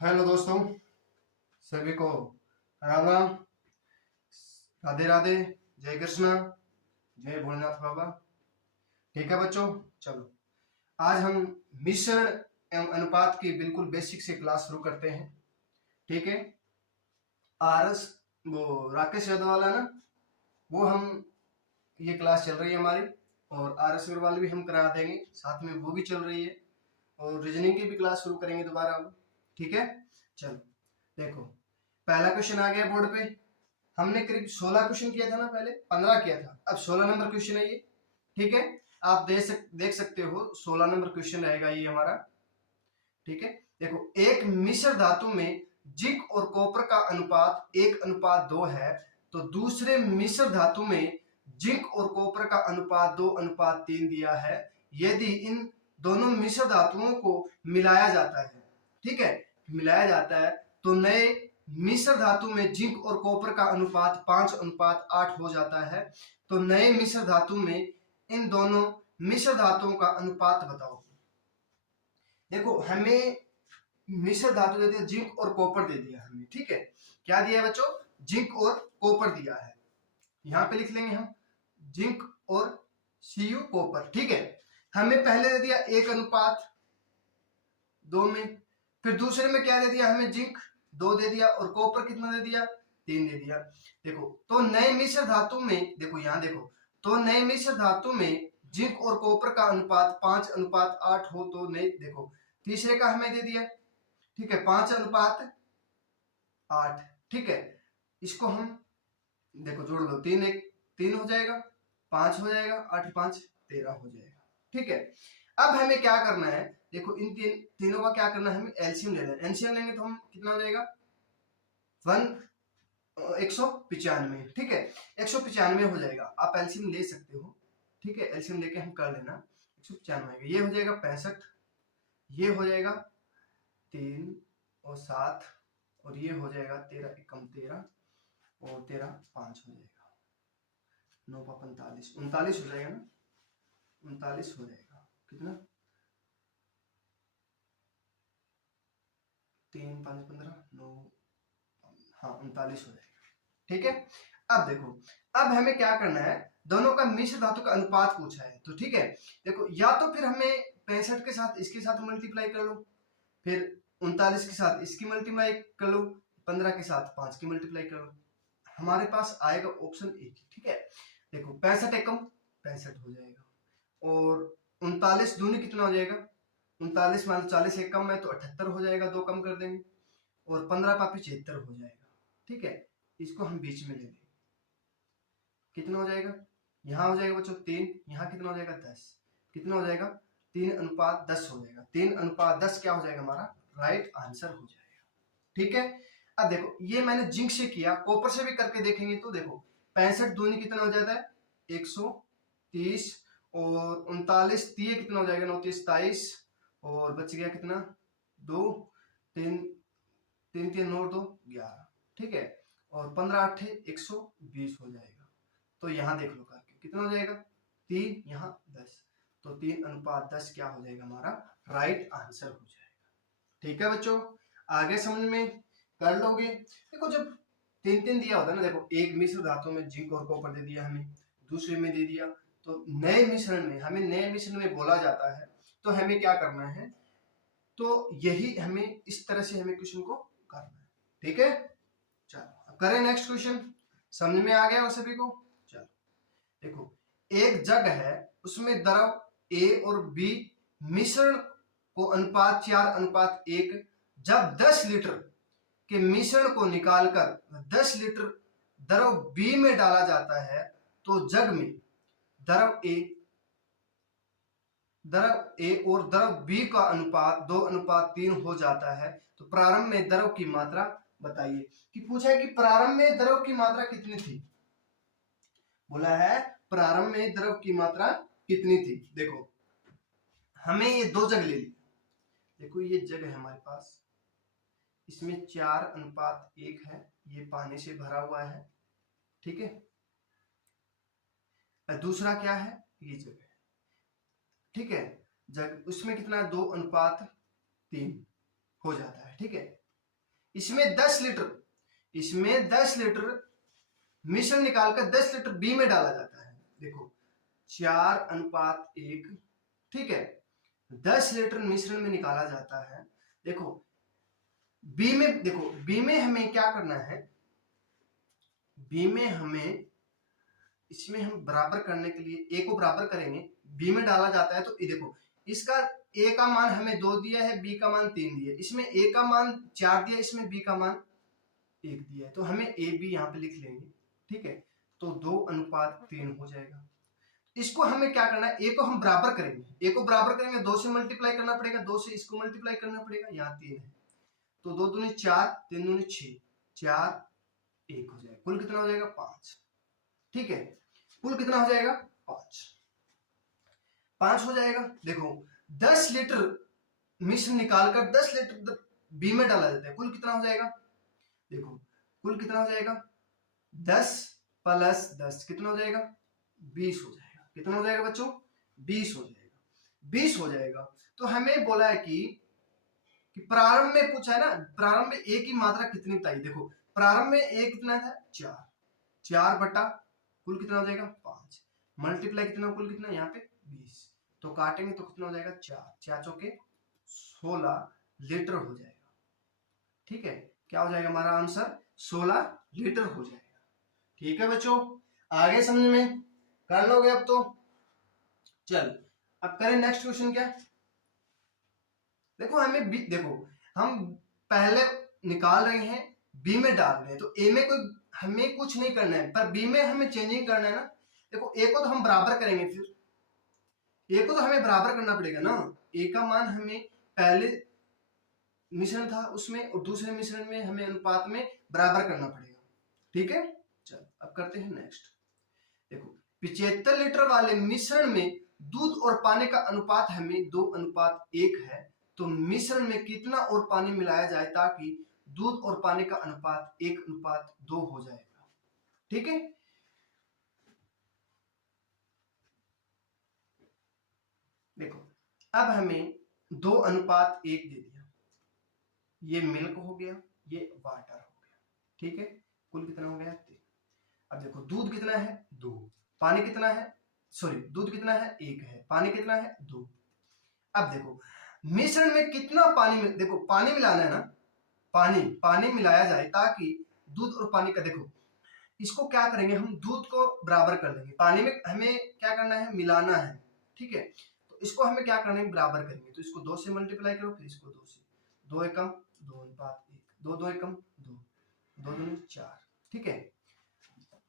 Hello दोस्तों, सभी को राम राम, राधे राधे, जय कृष्णा, जय भोलेनाथ बाबा। ठीक है बच्चों, चलो आज हम मिश्रण एवं अनुपात की बिल्कुल बेसिक से क्लास शुरू करते हैं। ठीक है, आरएस वो राकेश यादव वाला ना, वो हम ये क्लास चल रही है हमारी, और आरएस वाली भी हम करा देंगे, साथ में वो भी चल रही है, और रीजनिंग की भी क्लास शुरू करेंगे दोबारा अब। ठीक है, चलो देखो, पहला क्वेश्चन आ गया बोर्ड पे। हमने करीब 16 क्वेश्चन किया था ना, पहले 15 किया था, अब 16 नंबर क्वेश्चन है ये। ठीक है, आप देख सकते हो 16 नंबर क्वेश्चन रहेगा ये हमारा। ठीक है, देखो, एक मिश्र धातु में जिंक और कॉपर का अनुपात 1:2 है, तो दूसरे मिश्र धातु में जिंक और कॉपर का अनुपात 2:3 दिया है। यदि इन दोनों मिश्र धातुओं को मिलाया जाता है, ठीक है, मिलाया जाता है, तो नए मिश्र धातु में जिंक और कॉपर का अनुपात 5:8 हो जाता है। तो नए मिश्र धातु में इन दोनों मिश्र धातुओं का अनुपात बताओ। देखो, हमें मिश्र धातु दे दिया, जिंक और कॉपर दे दिया हमें। ठीक है, क्या दिया है बच्चों? जिंक और कॉपर दिया है। यहां पे लिख लेंगे हम जिंक और Cu कॉपर। ठीक है, हमें पहले दे दिया 1:2 में, फिर दूसरे में क्या दे दिया हमें? जिंक 2 दे दिया, और कॉपर कितना दे दिया? 3 दे दिया। देखो, तो नए मिश्र धातु में, देखो यहां देखो, तो नए मिश्र धातु में जिंक और कॉपर का अनुपात 5:8 हो, तो नए देखो तीसरे का हमें दे दिया। ठीक है, 5:8। ठीक है, इसको हम देखो जोड़ दो, 3 1 3 हो जाएगा, 5 हो जाएगा, 8 5 13 हो जाएगा। ठीक है, अब हमें क्या करना है? देखो, इन तीनों का क्या करना है? हमें एलसीएम लेना है। एलसीएम लेंगे तो हम कितना हो जाएगा? 195। ठीक है, 195 हो जाएगा। आप एलसीएम ले सकते हो। ठीक है, एलसीएम लेके हम कर लेना। 195 ये हो जाएगा 65, ये हो जाएगा 3 और 7, और ये हो जाएगा 13 एकम 13, और 13 5 हो जाएगा, 9 45 39 हो जाएगा ना, 39 हो जाएगा। कितना? 3 5 15 9, हाँ 39 हो जाएगा। ठीक है, अब देखो, अब हमें क्या करना है? दोनों का मिश्र धातु का अनुपात पूछा है, तो ठीक है, देखो, या तो फिर हमें 65 के साथ इसके साथ मल्टीप्लाई कर लो, फिर 39 के साथ इसकी मल्टीप्लाई कर लो, 15 के साथ 5 की मल्टीप्लाई कर लो। हमारे पास आएगा ऑप्शन ए। ठीक है, देखो 65 एकम 65 हो जाएगा, और 39 दूनी कितना हो जाएगा? 39 मान 40 एक कम है तो 78 हो जाएगा, 2 कम कर देंगे, और 15 पापी 76 हो जाएगा। ठीक है, इसको हम बीच में ले लेंगे, कितना हो जाएगा? यहाँ हो जाएगा बच्चों 3, यहाँ कितना हो जाएगा? 10। कितना हो जाएगा? 3:10 हो जाएगा। 3:10 क्या हो जाएगा? हमारा राइट आंसर हो जाएगा। ठीक है, अब देखो, ये मैंने जिंक से किया, कॉपर से भी करके देखेंगे तो देखो 65 दूनी कितना हो जाता है? 130, और 39 तीय कितना हो जाएगा? 9 30 27, और बच गया कितना? 2 3 3 3 9 2 11। ठीक है, और 15 8 120 हो जाएगा। तो यहाँ देख लो करके कितना हो जाएगा? 3, यहाँ 10, तो 3:10 क्या हो जाएगा? हमारा राइट आंसर हो जाएगा। ठीक है बच्चों, आगे समझ में कर लोगे। देखो, जब 3 3 दिया होता है ना, देखो एक मिश्र धातु में जिंक और कॉपर दे दिया हमें, दूसरे में दे दिया, तो नए मिश्रण में, हमें नए मिश्रण में बोला जाता है, तो हमें क्या करना है? तो यही हमें इस तरह से हमें क्वेश्चन को करना है। ठीक है, चलो करें नेक्स्ट क्वेश्चन। समझ में आ गया और सभी को? चलो देखो, एक जग है, उसमें द्रव ए और बी मिश्रण को अनुपात 4:1, जब 10 लीटर के मिश्रण को निकालकर 10 लीटर द्रव बी में डाला जाता है, तो जग में द्रव ए और द्रव बी का अनुपात 2:3 हो जाता है, तो प्रारंभ में द्रव की मात्रा बताइए। कि पूछा है कि प्रारंभ में द्रव की मात्रा कितनी थी? बोला है प्रारंभ में द्रव की मात्रा कितनी थी। देखो, हमें ये 2 जग ले ली। देखो, ये जग है हमारे पास, इसमें 4:1 है, ये पानी से भरा हुआ है। ठीक है, दूसरा क्या है? ये जग है। ठीक है, जग उसमें कितना? 2:3 हो जाता है। ठीक है, इसमें 10 लीटर मिश्रण निकालकर 10 लीटर बी में डाला जाता है। देखो 4:1, ठीक है, 10 लीटर मिश्रण में निकाला जाता है। देखो बी में हमें क्या करना है, बी में हमें इसमें हम बराबर करने के लिए ए को बराबर करेंगे, बी में डाला जाता है। तो ये देखो इसका ए का मान हमें 2 दिया है, बी का मान 3 दिया है, इसमें ए का मान 4 दिया है, इसमें बी का मान 1 दिया है। तो हमें ए बी यहाँ पे लिख लेंगे, ठीक है। तो 2:3 हो जाएगा। इसको हमें क्या करना है, ए को हम बराबर करेंगे, 2 से मल्टीप्लाई करना पड़ेगा, 2 से इसको मल्टीप्लाई करना पड़ेगा, यहाँ 3 है तो 2 दूनी 4, 3 दूनी 6, 4 1 हो जाएगा। कुल कितना हो जाएगा 5, ठीक है। कुल कितना हो जाएगा 5 हो जाएगा। देखो 10 लीटर मिश्रण निकालकर 10 लीटर बी में डाला जाता है, कुल कितना हो जाएगा, देखो कुल कितना हो जाएगा 10 + 10 कितना हो जाएगा 20 हो जाएगा। कितना हो जाएगा बच्चों 20 हो जाएगा, 20 हो जाएगा। तो हमें बोला है कि प्रारंभ में पूछा है ना, प्रारंभ में ए की मात्रा कितनी बताई। देखो प्रारंभ में ए कितना था 4 बटा कुल कितना हो जाएगा 5, मल्टीप्लाई कितना, कुल कितना यहाँ पे 20, तो काटेंगे तो कितना हो जाएगा 4 चौके 16 लीटर हो जाएगा, ठीक है। क्या हो जाएगा हमारा आंसर 16 लीटर हो जाएगा, ठीक है बच्चों। आगे समझ में कर लोगे अब तो। चल अब करें नेक्स्ट क्वेश्चन। क्या देखो हमें बी, देखो हम पहले निकाल रहे हैं, बी में डाल रहे हैं, तो ए में कोई हमें कुछ नहीं करना है, पर बी में हमें चेंजिंग करना है ना। देखो ए को तो हम बराबर करेंगे, फिर ए को तो हमें बराबर करना पड़ेगा ना। ए का मान हमें पहले मिश्रण था उसमें और दूसरे मिश्रण में हमें अनुपात में बराबर करना पड़ेगा, ठीक है। चल अब करते हैं नेक्स्ट। देखो 75 लीटर वाले मिश्रण में दूध और पानी का अनुपात हमें 2:1 है, तो मिश्रण में कितना और पानी मिलाया जाए ताकि दूध और पानी का अनुपात 1:2 हो जाएगा, ठीक है। देखो अब हमें 2:1 दे दिया, ये मिल्क हो गया, ये वाटर हो गया, ठीक है। कुल कितना हो गया 3। अब देखो दूध कितना है 2, पानी कितना है, सॉरी दूध कितना है 1 है, पानी कितना है 2। अब देखो मिश्रण में कितना पानी देखो पानी मिलाना है ना, पानी मिलाया जाए ताकि दूध और पानी का, देखो इसको क्या करेंगे हम, दूध को बराबर कर देंगे, पानी में हमें क्या करना है मिलाना है, ठीक है। तो इसको हमें क्या करना है बराबर करेंगे, तो इसको 2 से मल्टीप्लाई करो, फिर इसको 2 से, 2 एकम 2:1, 2 2 एकम 2, 2 दूनी 4, ठीक है।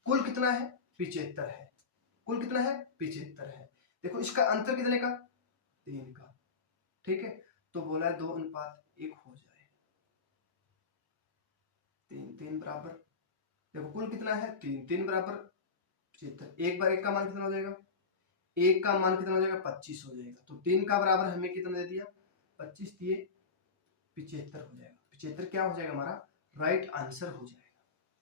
कुल कितना है 75 है, कुल कितना है 75 है। देखो इसका अंतर कितने का 3 का, ठीक है। तो बोला है 2:1 हो जाए, 3 बराबर, देखो कुल कितना है 3 बराबर 75, एक बार एक का मान कितना हो जाएगा, एक का मान कितना हो जाएगा 25 हो जाएगा। तो 3 का बराबर हमें कितना दे दिया 25 दिए, 75 हो जाएगा। 75 क्या हो जाएगा हमारा राइट आंसर हो जाएगा,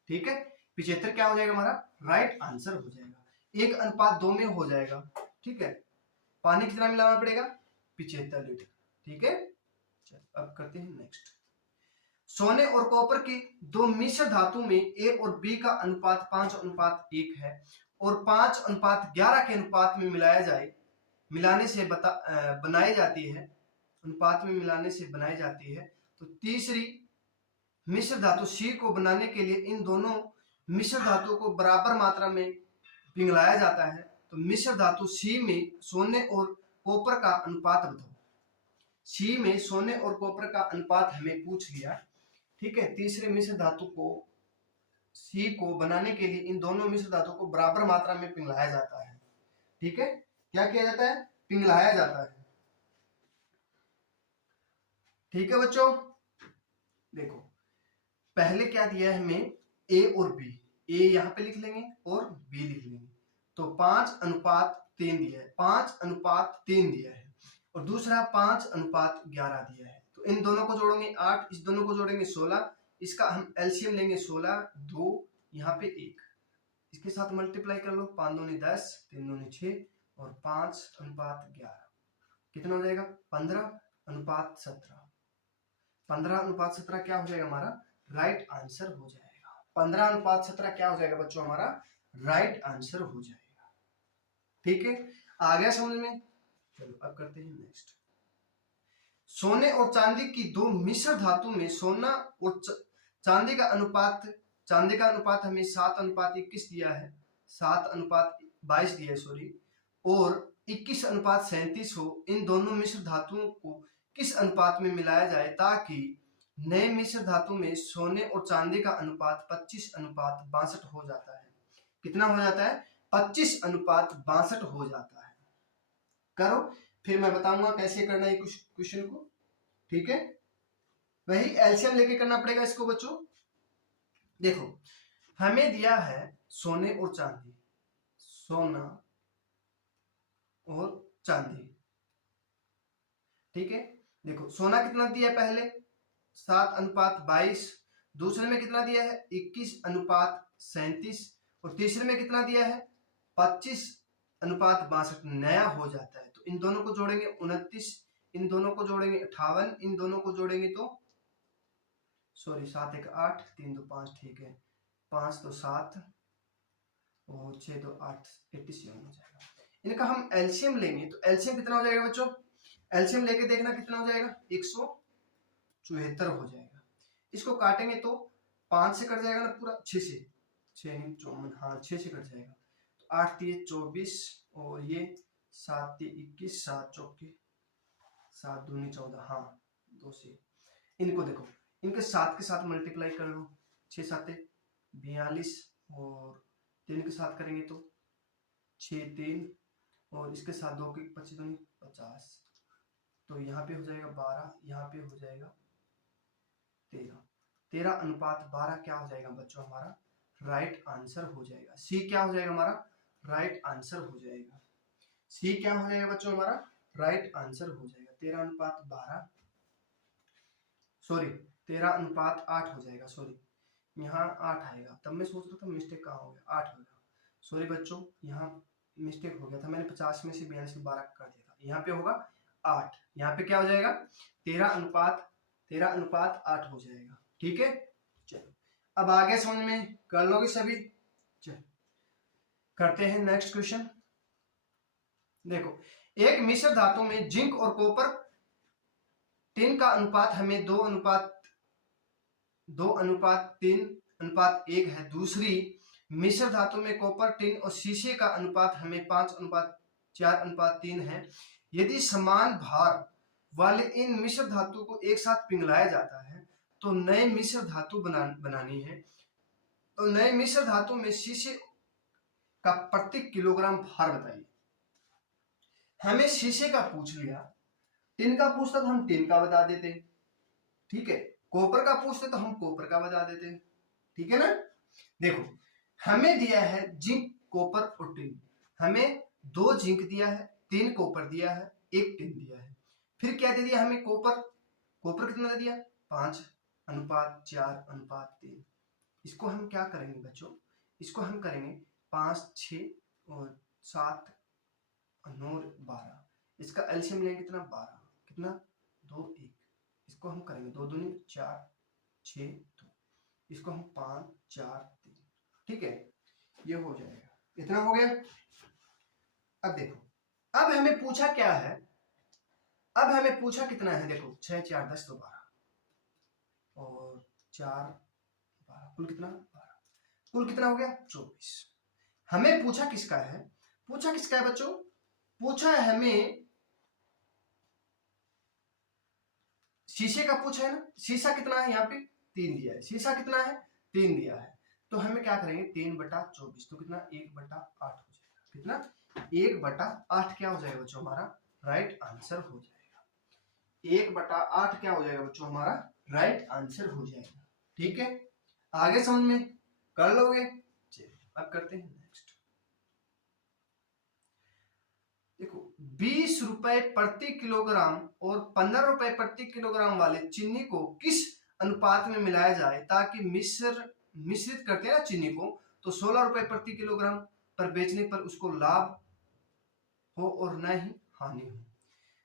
ठीक है। 75 क्या हो जाएगा हमारा राइट आंसर हो जाएगा, 1:2 में हो जाएगा, ठीक है। पानी कितना मिलाना पड़ेगा 75 लीटर, ठीक है। चल अब करते हैं नेक्स्ट। सोने और कॉपर के 2 मिश्र धातु में ए और बी का अनुपात 5:1 है और 5:11 के अनुपात में मिलाने से बनाई जाती है, अनुपात में मिलाने से बनाई जाती है। तो तीसरी मिश्र धातु सी को बनाने के लिए इन दोनों मिश्र धातु को बराबर मात्रा में पिघलाया जाता है। तो मिश्र धातु सी में सोने और कॉपर का अनुपात बताओ। सी में सोने और कॉपर का अनुपात हमें पूछ लिया, ठीक है। तीसरे मिश्र धातु को सी को बनाने के लिए इन दोनों मिश्र धातु को बराबर मात्रा में पिघलाया जाता है, ठीक है। क्या किया जाता है पिघलाया जाता है, ठीक है बच्चों। देखो पहले क्या दिया है हमें ए और बी, ए यहाँ पे लिख लेंगे और बी लिख लेंगे। तो 5:3 दिया है, 5:3 दिया है और दूसरा 5:11 दिया है। तो इन दोनों को जोड़ेंगे 8, इस दोनों को जोड़ेंगे 16, इसका हम एलसीएम लेंगे 16, 2 यहाँ पे 1, इसके साथ मल्टीप्लाई कर लो, 5 दूनी 10, 3 दूनी 6 और 5:11 कितना हो जाएगा 15:17। 15:17 क्या हो जाएगा हमारा राइट आंसर हो जाएगा। 15:17 क्या हो जाएगा बच्चों हमारा राइट आंसर हो जाएगा। ठीक है, आ गया समझ में। चलो अब करते हैं नेक्स्ट। सोने और चांदी की दो मिश्र धातु में सोना और चांदी का अनुपात हमें 7:21 दिया है, 7:22 दिया है सॉरी, और 21:37 हो। इन दोनों मिश्र धातुओं को किस अनुपात में मिलाया जाए ताकि नए मिश्र धातु में सोने और चांदी का अनुपात 25:62 हो जाता है। कितना हो जाता है? 25:62 हो जाता है। करो, फिर मैं बताऊंगा कैसे करना है क्वेश्चन को। ठीक है, वही एलसीएम लेके करना पड़ेगा इसको बच्चों। देखो हमें दिया है सोने और चांदी, सोना और चांदी। ठीक है, देखो सोना कितना दिया है पहले 7:22, दूसरे में कितना दिया है 21:37, और तीसरे में कितना दिया है 25:62। नया हो जाता है तो इन दोनों को जोड़ेंगे 29, इन दोनों को जोड़ेंगे 58, इन दोनों को जोड़ेंगे तो सॉरी 7 1 8, 3 2 5, ठीक है, 5 2 7 और 6 2 8, 87 हो जाएगा। इनका हम एलसीएम लेंगे तो एलसीएम कितना हो जाएगा बच्चों? एलसीएम लेके देखना कितना हो जाएगा 174 हो जाएगा। इसको काटेंगे तो 5 से कट जाएगा ना पूरा, 6 से, 6 नहीं 54, हाँ 6 से कट जाएगा तो 8 3 24 और ये 7 3 21, 7 चौके 7 दूनी 14, हाँ 2 से। इनको देखो इनके 7 के साथ मल्टीप्लाई कर लो, 6 7 42 और 3 के साथ करेंगे तो 6 3 और इसके साथ 2 के 25 दूनी 50, तो यहाँ पे हो जाएगा 12, यहाँ पे हो जाएगा 13, 13:12 क्या हो जाएगा बच्चों हमारा राइट आंसर हो जाएगा। सी क्या हो जाएगा हमारा राइट आंसर हो जाएगा। सी क्या हो जाएगा बच्चों हमारा राइट आंसर हो जाएगा। 13:12 सॉरी 13:8 हो जाएगा, सॉरी यहाँ 8 आएगा, तब मैं सोच रहा था मिस्टेक कहाँ हो गया, 8 होगा, सॉरी बच्चों यहाँ मिस्टेक हो गया था, मैंने 50 में से 42 से 12 कर दिया था, यहाँ पे होगा 8, यहाँ पे क्या हो जाएगा 13:8 हो जाएगा। ठीक है, चलो अब आगे समझ में कर लोगे सभी। चलो करते हैं नेक्स्ट क्वेश्चन। देखो एक मिश्र धातु में जिंक और कॉपर टिन का अनुपात हमें 2:3:1 है। दूसरी मिश्र धातु में कॉपर टिन और शीशे का अनुपात हमें 5:4:3 है। यदि समान भार वाले इन मिश्र धातु को एक साथ पिघलाया जाता है तो नए मिश्र धातु बनानी है। तो नए मिश्र धातु में शीशे का प्रति किलोग्राम भार बताइए। हमें शीशे का पूछ लिया, टिन का पूछता तो हम टिन का बता देते, ठीक है, कॉपर का पूछते तो हम कॉपर का बता देते, ठीक है ना। देखो हमें दिया है जिंक कॉपर और टिन, हमें 2 जिंक दिया है, 3 कॉपर दिया है, 1 टिन दिया है। फिर क्या दे दिया हमें कॉपर कितना दे दिया 5:4:3। इसको हम क्या करेंगे बच्चों, इसको हम करेंगे 5 6 और 7 9 12, इसका एलसीएम लेंगे कितना 12, कितना 2 1, इसको हम करेंगे 2 दूनी 4 6 2, इसको हम 5 4 3, ठीक है, ये हो जाएगा, इतना हो गया। अब देखो अब हमें पूछा क्या है, अब हमें पूछा कितना है, देखो 6 4 10 तो 12 और 4 12, कुल कितना 12, कुल कितना हो गया 24। हमें पूछा किसका है, पूछा किसका है बच्चों, पूछा है हमें शीशे का पूछा है ना। शीशा कितना है यहाँ पे 3 दिया है, शीशा कितना है 3 दिया है, तो हमें क्या करेंगे 3/24, तो कितना 1/8 हो जाएगा, कितना 1/8 क्या हो जाएगा बच्चों हमारा राइट आंसर हो जाएगा। 1/8 क्या हो जाएगा बच्चों हमारा राइट आंसर हो जाएगा। ठीक है, आगे समझ में कर लोगे। चलिए अब करते हैं नेक्स्ट। देखो 20 रुपए प्रति किलोग्राम और 15 रुपए प्रति किलोग्राम वाले चीनी को किस अनुपात में मिलाया जाए ताकि मिश्रित करते हैं ना चीनी को, तो 16 रुपए प्रति किलोग्राम पर बेचने पर उसको लाभ हो और न ही हानि हो।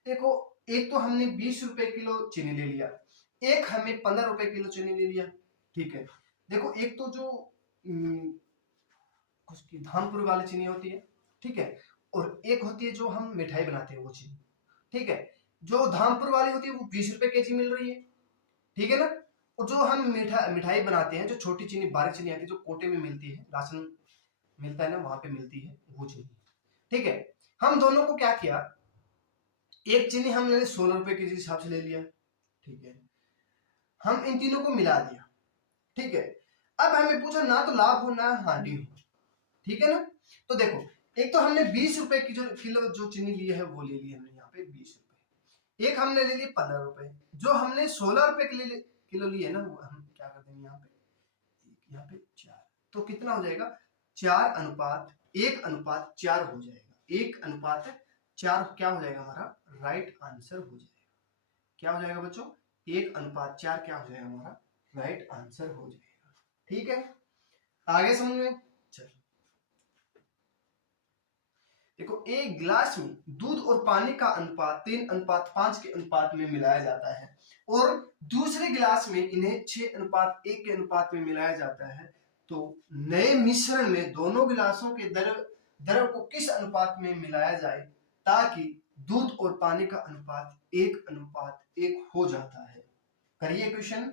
देखो एक तो हमने 20 रुपए किलो चीनी ले लिया, एक हमें 15 रुपए किलो चीनी ले लिया, ठीक है। देखो एक तो जो उसकी धानपुर वाली चीनी होती है, ठीक है, और एक होती है जो हम मिठाई बनाते हैं वो चीनी, ठीक है। जो धामपुर वाली होती है वो 20 रुपए केजी मिल रही है, ठीक है ना। और जो हम मिठाई बनाते हैं, जो छोटी चीनी बारीक चीनी आती है, जो कोटे में मिलती है, राशन मिलता है ना वहां पे मिलती है वो चीनी, ठीक है। हम दोनों को क्या किया, एक चीनी हमने 16 रुपए के हिसाब से ले लिया, ठीक है। हम इन तीनों को मिला दिया, ठीक है। अब हमें पूछा ना तो लाभ हो ना हानि हो, ठीक है ना। तो देखो एक तो हमने 20 रुपए की जो किलो जो चीनी ली है वो ले ली हमने यहाँ पे 20 रुपए, एक हमने ले ली 15 रुपए, जो हमने 16 रुपए के लिए किलो ली है ना वो हम क्या कर देंगे यहाँ पे, यहाँ पे 4, तो कितना हो जाएगा 4:1:4 हो जाएगा, 1:4 क्या हो जाएगा हमारा राइट आंसर हो जाएगा। क्या हो जाएगा बच्चों, 1:4 क्या हो जाएगा हमारा राइट आंसर हो जाएगा, ठीक है। आगे समझ में, चलो देखो एक गिलास में दूध और पानी का अनुपात 3:5 के अनुपात में मिलाया जाता है और दूसरे गिलास में इन्हें 6:1 के अनुपात में मिलाया जाता है, तो नए मिश्रण में दोनों गिलासों के द्रव को किस अनुपात में मिलाया जाए ताकि दूध और पानी का अनुपात 1:1 हो जाता है। करिए क्वेश्चन,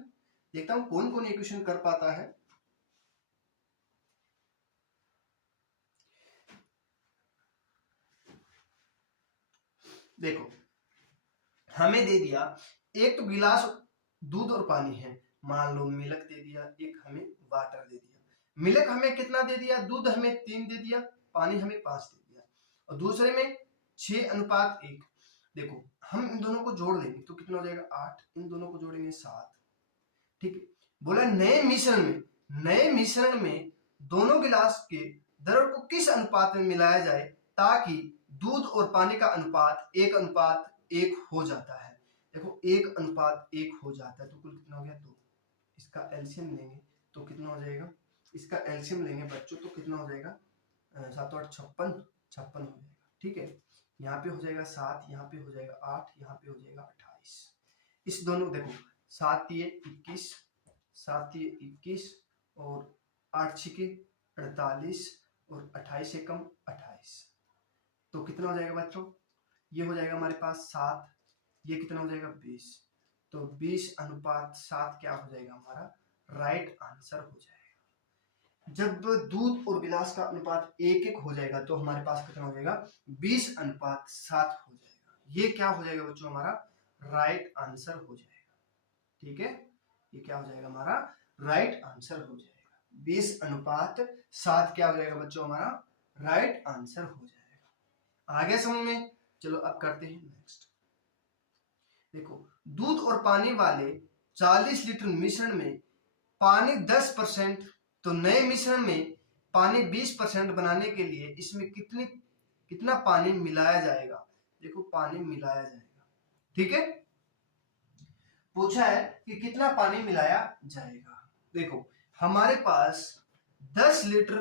देखता हूं कौन कौन ये क्वेश्चन कर पाता है। देखो हमें दे दिया एक तो गिलास दूध और पानी है, मान लो मिल्क दे दिया, एक हमें वाटर दे दिया। मिल्क हमें कितना दे दिया, दूध हमें 3 दे दिया, पानी हमें 5 दे दिया, और दूसरे में 6:1। देखो हम इन दोनों को जोड़ लेंगे तो कितना हो जाएगा 8, इन दोनों को जोड़ेंगे 7, ठीक है। बोला नए मिश्रण में दोनों गिलास के द्रव को किस अनुपात में मिलाया जाए ताकि दूध और पानी का अनुपात 1:1 हो जाता है। देखो 1:1 हो जाता है तो कुल कितना हो गया 2, इसका एलसीएम लेंगे तो कितना हो जाएगा, इसका एलसीएम लेंगे बच्चों तो कितना हो जाएगा 7 8 56 56 हो जाएगा, ठीक है। यहाँ पे हो जाएगा 7, यहाँ पे हो जाएगा 8, यहाँ पे हो जाएगा 28। इस दोनों देखो 7 तिये 21, 7 तिये 21 और 8 छिके 48 और 28 से कम 28, तो कितना हो जाएगा बच्चों, ये हो जाएगा हमारे पास 7, ये कितना हो जाएगा 20, तो 20:7 क्या हो जाएगा हमारा राइट आंसर हो जाएगा। जब दूध और गिलास का अनुपात 1:1 हो जाएगा तो हमारे पास कितना हो जाएगा 20:7 हो जाएगा। ये क्या हो जाएगा बच्चों हमारा राइट आंसर हो जाएगा, ठीक है। ये क्या हो जाएगा हमारा राइट आंसर हो जाएगा, 20:7 क्या हो जाएगा बच्चों हमारा राइट आंसर हो जाएगा। आगे समझ में, चलो अब करते हैं नेक्स्ट। देखो दूध और पानी वाले 40 लीटर मिश्रण में पानी 10%, तो नए मिश्रण में पानी 20% बनाने के लिए इसमें कितना पानी मिलाया जाएगा। देखो पानी मिलाया जाएगा, ठीक है। पूछा है कि कितना पानी मिलाया जाएगा। देखो हमारे पास 10 लीटर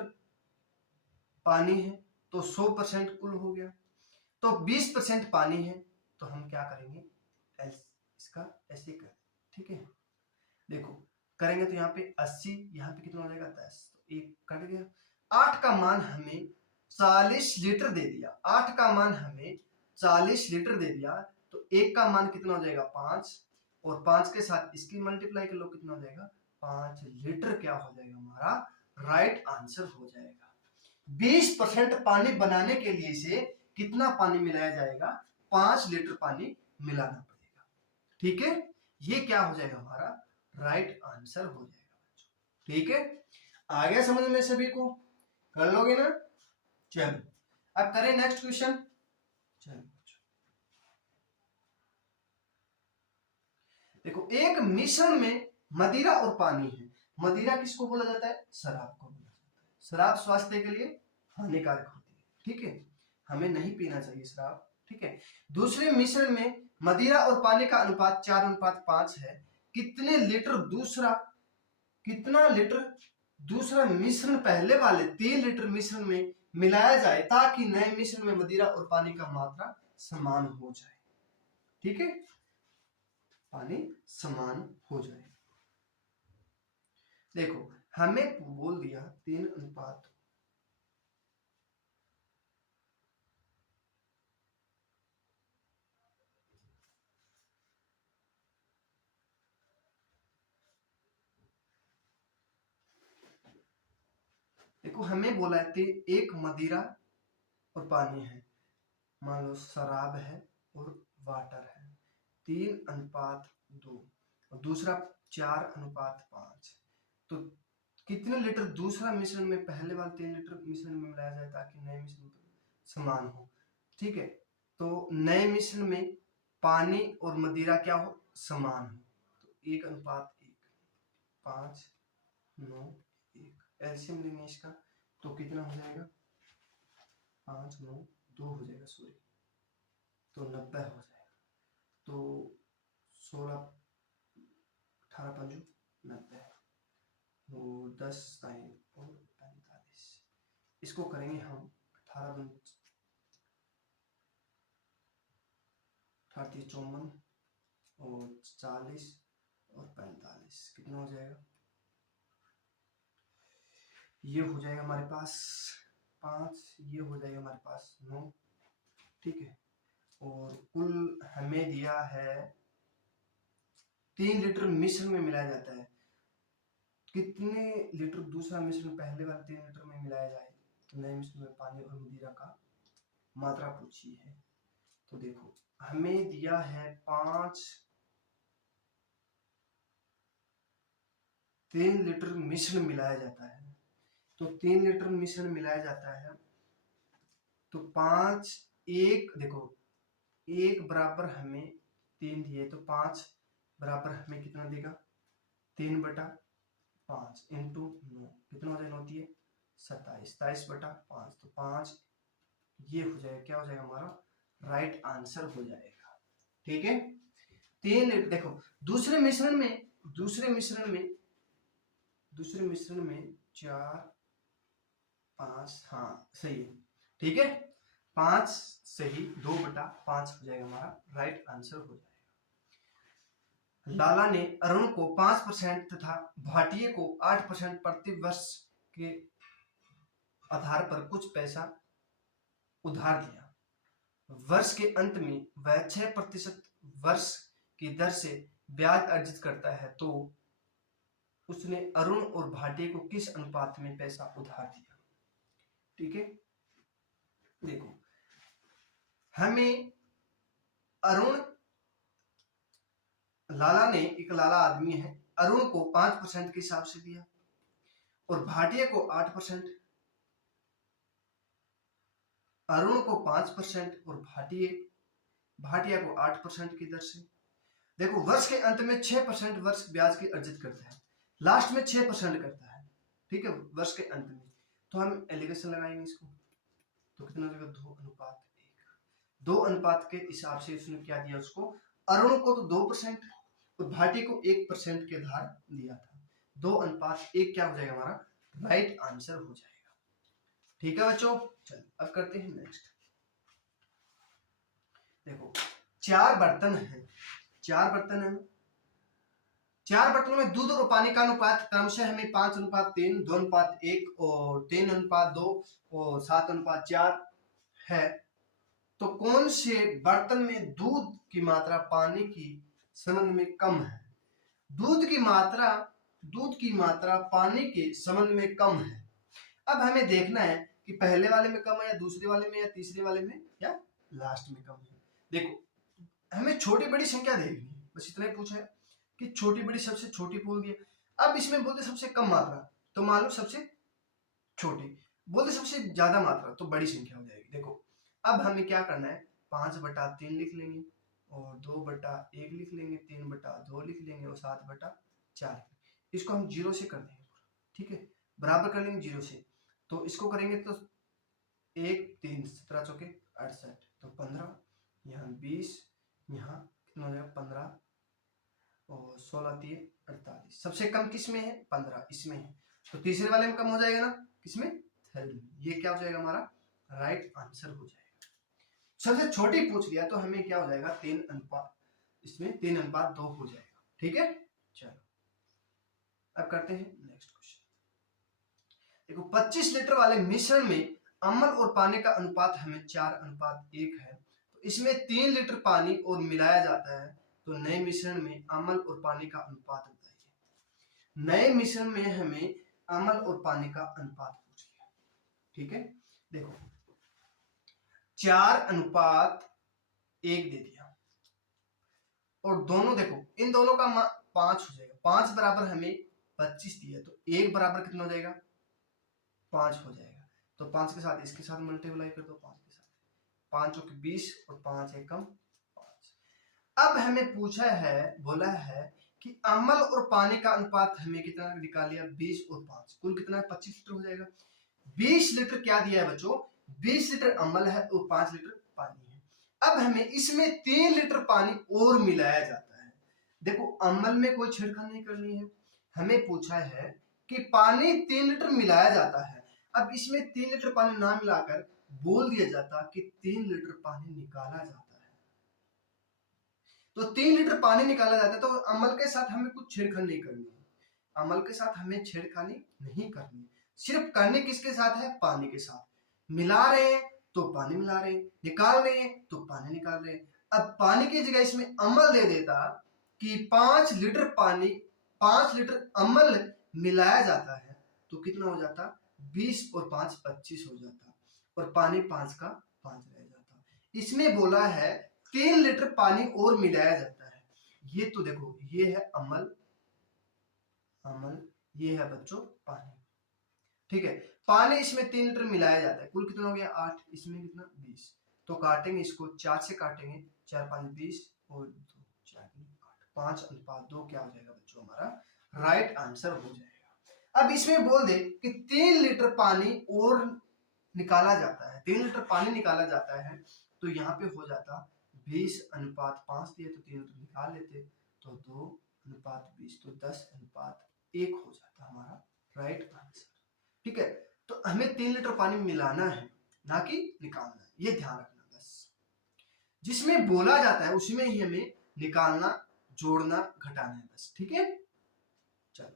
पानी है तो 100% कुल हो गया, तो 20% पानी है तो हम क्या करेंगे इसका ऐसे कर, ठीक है। देखो करेंगे तो यहाँ पे 80, यहाँ पे कितना हो जाएगा 10, तो एक कट गया। 8 का मान हमें 40 लीटर दे दिया, 8 का मान हमें 40 लीटर दे दिया, तो 1 का मान कितना हो जाएगा 5, और 5 के साथ इसकी मल्टीप्लाई कर लो कितना हो जाएगा 5 लीटर क्या हो जाएगा हमारा राइट आंसर हो जाएगा। 20% पानी बनाने के लिए से कितना पानी मिलाया जाएगा 5 लीटर पानी मिलाना पड़ेगा, ठीक है। ये क्या हो जाएगा हमारा राइट आंसर हो जाएगा, ठीक है। आगे समझ में सभी को, कर लोगे ना। चलो अब करें नेक्स्ट क्वेश्चन। चलो देखो एक मिश्रण में मदिरा और पानी है, मदिरा किसको बोला जाता है शराब को बोला जाता है, शराब स्वास्थ्य के लिए हानिकारक होती है, ठीक है, हमें नहीं पीना चाहिए शराब, ठीक है। दूसरे मिश्रण में मदिरा और पानी का अनुपात 4:5 है, कितना लीटर दूसरा मिश्रण पहले वाले 3 लीटर मिश्रण में मिलाया जाए ताकि नए मिश्रण में मदिरा और पानी का मात्रा समान हो जाए, ठीक है, पानी समान हो जाए। देखो हमें बोल दिया 3:2। देखो हमें बोला है एक मदिरा और पानी है, मान लो शराब है और वाटर है, 3:2, और दूसरा 4:5। तो कितने लीटर दूसरा मिश्रण में पहले वाले 3 लीटर मिश्रण में मिलाया जाए ताकि नए मिश्रण समान हो। ठीक है, तो नए मिश्रण में पानी और मदिरा क्या हो, समान हो। तो 1:1, 5, 9, 1 एलसीएम लेंगे इसका, तो कितना हो जाएगा, 5, 9, 2 हो जाएगा, सॉरी, तो 90 हो जाएगा। तो 16, 18, 5, 90, तो 10 साइन और 45। इसको करेंगे हम 18, 38, 54 और 40 और 45, कितना हो जाएगा, ये हो जाएगा हमारे पास 5, ये हो जाएगा हमारे पास 9। ठीक है, और कुल हमें दिया है 3 लीटर मिश्रण में मिलाया जाता है, कितने लीटर दूसरा मिश्रण पहले वाले 3 लीटर में मिलाया जाए, तो नए मिश्रण में पानी और मदिरा का मात्रा पूछी है। तो देखो हमें दिया है 3 लीटर मिश्रण मिलाया जाता है, तो 3 लीटर मिश्रण मिलाया जाता है, तो 5, 1 देखो 1 बराबर हमें 3 दिए, तो 5 बराबर हमें कितना देगा, 3/5 इंटू 9, कितना हो जाएगा, 9 दिए 27, 27/5, तो 5 ये हो जाएगा, क्या हो जाएगा हमारा राइट आंसर हो जाएगा। ठीक है, 3 लीटर, देखो दूसरे मिश्रण में 4, 5, हाँ सही है। ठीक है, 5 सही, 2/5 हो जाएगा, हमारा राइट आंसर हो जाएगा। लाला ने अरुण को 5% तथा भाटिये को 8% प्रति वर्ष के आधार पर कुछ पैसा उधार दिया। वर्ष के अंत में वह 6% वर्ष की दर से ब्याज अर्जित करता है, तो उसने अरुण और भाटिये को किस अनुपात में पैसा उधार दिया। ठीक है, देखो हमें अरुण, लाला ने, एक लाला आदमी है, अरुण को 5% के हिसाब से दिया और भाटिया को 8%, अरुण को 5% और भाटिया को 8% की दर से। देखो वर्ष के अंत में 6% वर्ष ब्याज की अर्जित करता है, लास्ट में 6% करता है। ठीक है, वर्ष के अंत में, तो हम एलिगेशन लगाएंगे इसको, तो कितना हो जाएगा, 2:1, 2 अनुपात के हिसाब से उसने क्या दिया, उसको अरुण को तो 2% और भाटी को 1% के आधार दिया था। 2:1 क्या हो जाएगा, हमारा राइट आंसर हो जाएगा। ठीक है बच्चों, चलो अब करते हैं नेक्स्ट। देखो 4 बर्तन है, 4 बर्तन है, 4 बर्तनों में दूध और पानी का अनुपात क्रमशः हमें 5:3, 2:1 और 3:2 और 7:4 है। तो कौन से बर्तन में दूध की मात्रा पानी की संबंध में कम है। दूध की मात्रा पानी के संबंध में कम है। अब हमें देखना है कि पहले वाले में कम है या दूसरे वाले में या तीसरे वाले में या लास्ट में कम है। देखो हमें छोटी बड़ी संख्या देखनी है, बस इतना ही पूछा है कि छोटी बड़ी, सबसे छोटी बोल दिया। अब इसमें बोलते सबसे कम मात्रा, तो मान लो सबसे छोटी, बोलते सबसे ज्यादा मात्रा, तो बड़ी संख्या हो जाएगी। देखो अब हमें क्या करना है, 5/3 लिख लेंगे और 2/1 लिख लेंगे, 3/2 लिख लेंगे और 7/4। इसको हम 0 से कर देंगे, ठीक है, बराबर कर लेंगे 0 से। तो इसको करेंगे तो 1, 3, 17 चौके 68, तो 15, यहाँ 20, यहाँ कितना हो जाएगा 15 और 16 3 48। सबसे कम किस में है, 15, इसमें है। तो तीसरे वाले में कम हो जाएगा ना, किसमें, थर्ड में। ये क्या हो जाएगा, हमारा राइट आंसर हो जाएगा। सबसे छोटी पूछ लिया तो हमें क्या हो जाएगा, 3:2 हो जाएगा। ठीक है, चलो अब करते हैं नेक्स्ट क्वेश्चन। देखो 25 लीटर वाले मिश्रण में अम्ल और पानी का अनुपात हमें 4:1 है, तो इसमें 3 लीटर पानी और मिलाया जाता है, तो नए मिश्रण में अम्ल और पानी का अनुपात बताइए। नए मिश्रण में हमें अम्ल और पानी का अनुपात पूछ लिया, ठीक है। देखो 4:1 दे दिया और दोनों देखो इन दोनों का 5 हो जाएगा, 5 बराबर हमें 25 दिया, तो 1 बराबर कितना हो जाएगा 5 हो जाएगा। तो 5 के साथ इसके साथ मल्टीप्लाई कर दो, 5 के साथ 5 चौके 20 और 5 एकम 5। अब हमें पूछा है, बोला है कि अम्ल और पानी का अनुपात हमें कितना निकाल लिया 20 और 5, कुल कितना है 25 लीटर हो जाएगा। 20 लीटर क्या दिया है बच्चों, 20 लीटर अम्ल है और 5 लीटर पानी है। अब हमें इसमें 3 लीटर पानी और मिलाया जाता है। देखो अम्ल में कोई छेड़खानी नहीं करनी है, हमें पूछा है कि पानी 3 लीटर मिलाया जाता है। अब इसमें 3 लीटर पानी ना मिलाकर बोल दिया जाता कि 3 लीटर पानी निकाला जाता है, तो 3 लीटर पानी निकाला जाता है, तो अम्ल के साथ हमें कुछ छेड़खानी नहीं करनी है। अम्ल के साथ हमें छेड़खानी नहीं करनी है, सिर्फ करनी किसके साथ है, पानी के साथ। मिला रहे हैं तो पानी मिला रहे हैं, निकाल रहे हैं तो पानी निकाल रहे हैं। अब पानी की जगह इसमें अम्ल दे देता कि 5 लीटर पानी 5 लीटर अम्ल मिलाया जाता है, तो कितना हो जाता 20 और 5 25 हो जाता, और पानी 5 का 5 रह जाता। इसमें बोला है 3 लीटर पानी और मिलाया जाता है। ये तो देखो ये है अम्ल, ये है बच्चों पानी, ठीक है। पानी इसमें 3 लीटर मिलाया जाता है, कुल कितना हो गया 8, इसमें कितना 20। तो काटेंगे इसको 4 से काटेंगे, 4 5 20 और 2 4 8, 5:2 क्या हो जाएगा बच्चों हमारा राइट आंसर हो जाएगा। अब इसमें बोल दे कि 3 लीटर पानी और निकाला जाता है, 3 लीटर पानी निकाला जाता है, तो यहाँ पे हो जाता 20:5 दिए तो 3 लीटर निकाल लेते, तो 2:20, तो 10:1 हो जाता हमारा राइट आंसर, ठीक है। तो हमें 3 लीटर पानी मिलाना है ना कि निकालना है, ये ध्यान रखना बस। जिसमें बोला जाता है उसी में ही हमें निकालना, जोड़ना, घटाना है बस, ठीक है। चलो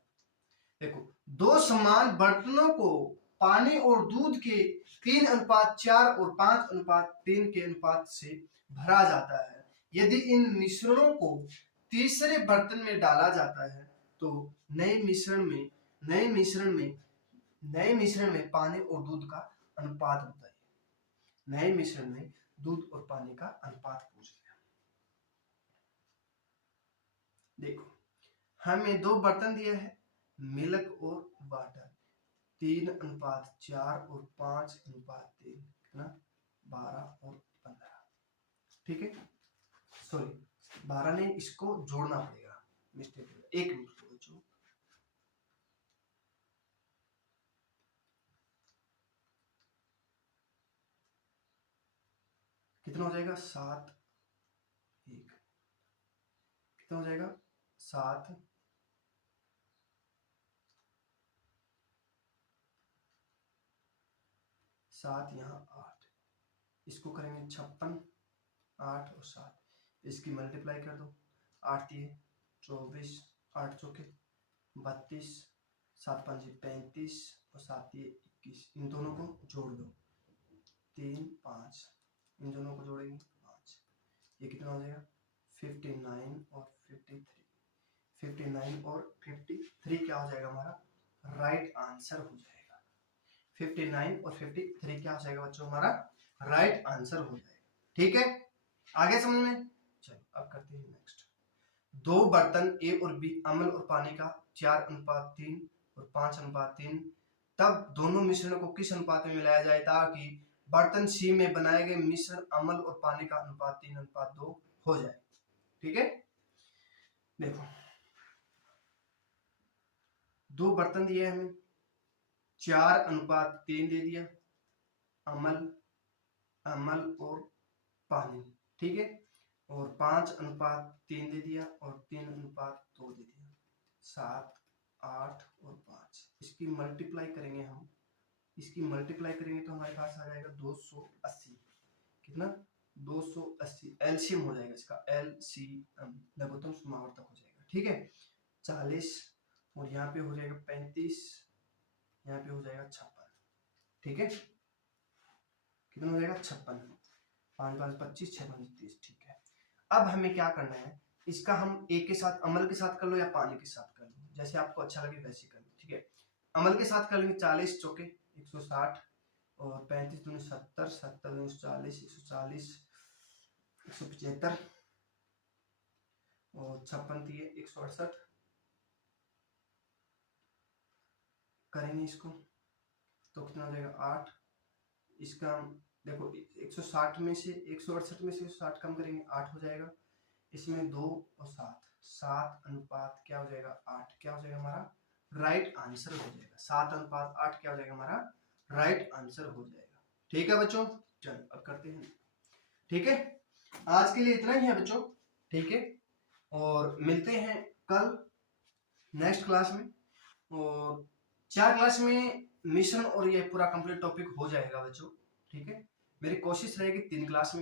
देखो 2 समान बर्तनों को पानी और दूध के 3:4 और 5:3 के अनुपात से भरा जाता है। यदि इन मिश्रणों को तीसरे बर्तन में डाला जाता है तो नए मिश्रण में पानी और दूध का अनुपात बताइए। नए मिश्रण में दूध और पानी का अनुपात पूछ लिया। देखो हमें 2 बर्तन दिए हैं, मिल्क और वाटर, 3:4 और 5:3, कितना 12 और 15, ठीक है। सॉरी 12 नहीं, इसको जोड़ना पड़ेगा, मिस्टेक है, 1 मिनट बच्चों। कितना हो जाएगा 7 1, कितना हो जाएगा 7 7 यहाँ 8, इसको करेंगे 56, 8 और 7, इसकी मल्टीप्लाई कर दो, 8 दिए 24, 8 चौके 32, 7 5 35 और 7 दिए 21, इन दोनों को जोड़ दो 3 5, इन दोनों को जोड़ेंगे 5, ये कितना हो जाएगा 59 और 53, 59 और 53 क्या हो जाएगा हमारा राइट आंसर हो जाएगा। 59 और 53 क्या हो जाएगा बच्चों हमारा राइट आंसर हो जाएगा, ठीक है। आगे समझ में, चलो अब करते हैं नेक्स्ट। 2 बर्तन ए और बी अम्ल और पानी का 4:3 और 5:3, तब दोनों मिश्रणों को किस अनुपात में मिलाया जाए ताकि बर्तन सी में बनाए गए मिश्रण अम्ल और पानी का अनुपात 3:2 हो जाए, ठीक है। देखो 2 बर्तन दिए हमें, 4:3 दे दिया अम्ल और पानी, ठीक है, और 5:3 दे दिया और 3:2 दे दिया, 7 8 और 5, इसकी मल्टीप्लाई करेंगे हम, इसकी मल्टीप्लाई करेंगे तो हमारे पास आ जाएगा 280, कितना 280, एलसीएम हो जाएगा इसका, एलसीएम लघुत्तम समावर्तक हो जाएगा, ठीक है। 40 और यहाँ पे हो जाएगा 35, यहाँ पे हो जाएगा 56। ठीक है, कितना हो जाएगा 56, 5 5 25, 6 5 30। ठीक है, अब हमें क्या करना है, इसका हम एक के साथ अमल के साथ कर लो या पानी के साथ कर लो, जैसे आपको अच्छा लगे वैसे कर लो। ठीक है, अमल के साथ कर लेंगे 40 चौके 160 और 35 दूनी 70, 70 दूनी 40, 140, 175 और 56 दिए 168। करेंगे इसको तो कितना हो जाएगा 8। इसका देखो 160 में से 168 में से 60 कम करेंगे 8 हो जाएगा। इसमें 2 और 7, 7 अनुपात क्या हो जाएगा 8, क्या हो जाएगा हमारा राइट आंसर हो जाएगा। 7 अनुपात 8 क्या हो जाएगा हमारा राइट आंसर हो जाएगा। ठीक है बच्चों, चलो अब करते हैं। ठीक है, आज के लिए इतना ही है बच्चों। ठीक है, और मिलते हैं कल नेक्स्ट क्लास में, और 4 क्लास में मिशन और ये पूरा कंप्लीट टॉपिक हो जाएगा बच्चों। ठीक है, मेरी कोशिश रहेगी 3 क्लास में